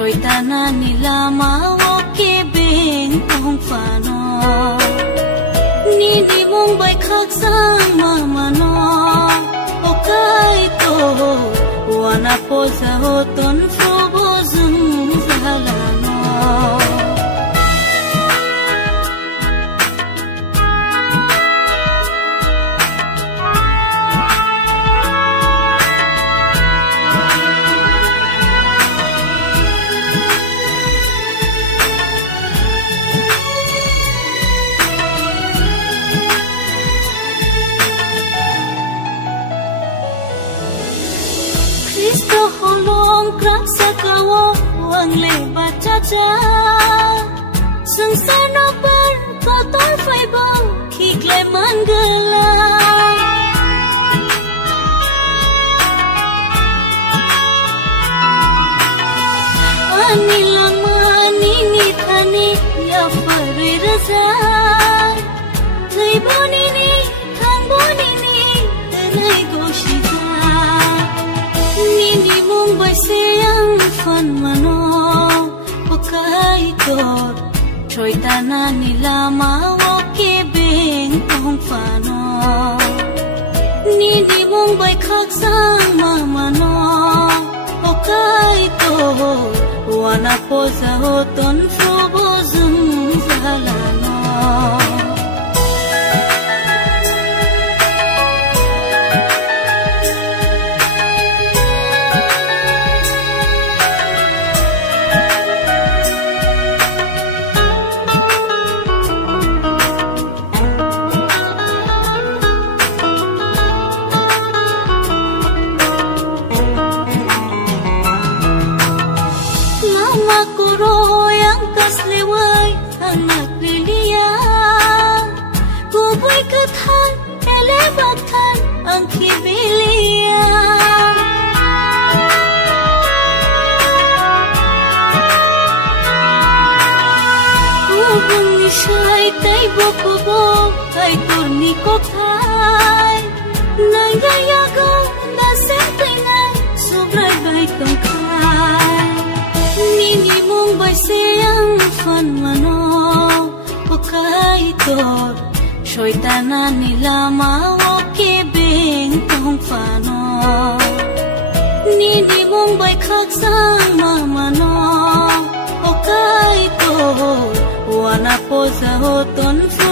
trôi ta na ni la ma wo ke beng ong fa no ni ni mong bai khak sang ma no o kai to wana po sa ho ton fo bo zum za la no Cristo holong krak sakawo wang le baca cha sung sano bar ko tor fai bang ki kle man gala ani lamani ni thani ya fari raza thai boni ni thang boni ni tenai goshi Nini mong bai sayang fan mano Pakai tor Troy tana nila mawa ke beng ong fano Nini mong bai khak sang mano Pakai tor Wana po sa hoton fro bo zum zalano Shai tay boko bo tay turni ko thai nai ga ya go na se tai ngai subrai bai kong khai ni ni mong bai se yang fan mano pakai tor shoi tana ni lama wo ke beng tong fano ni ni mong bai khak sang mano pakai tor Wana po sa hoton fo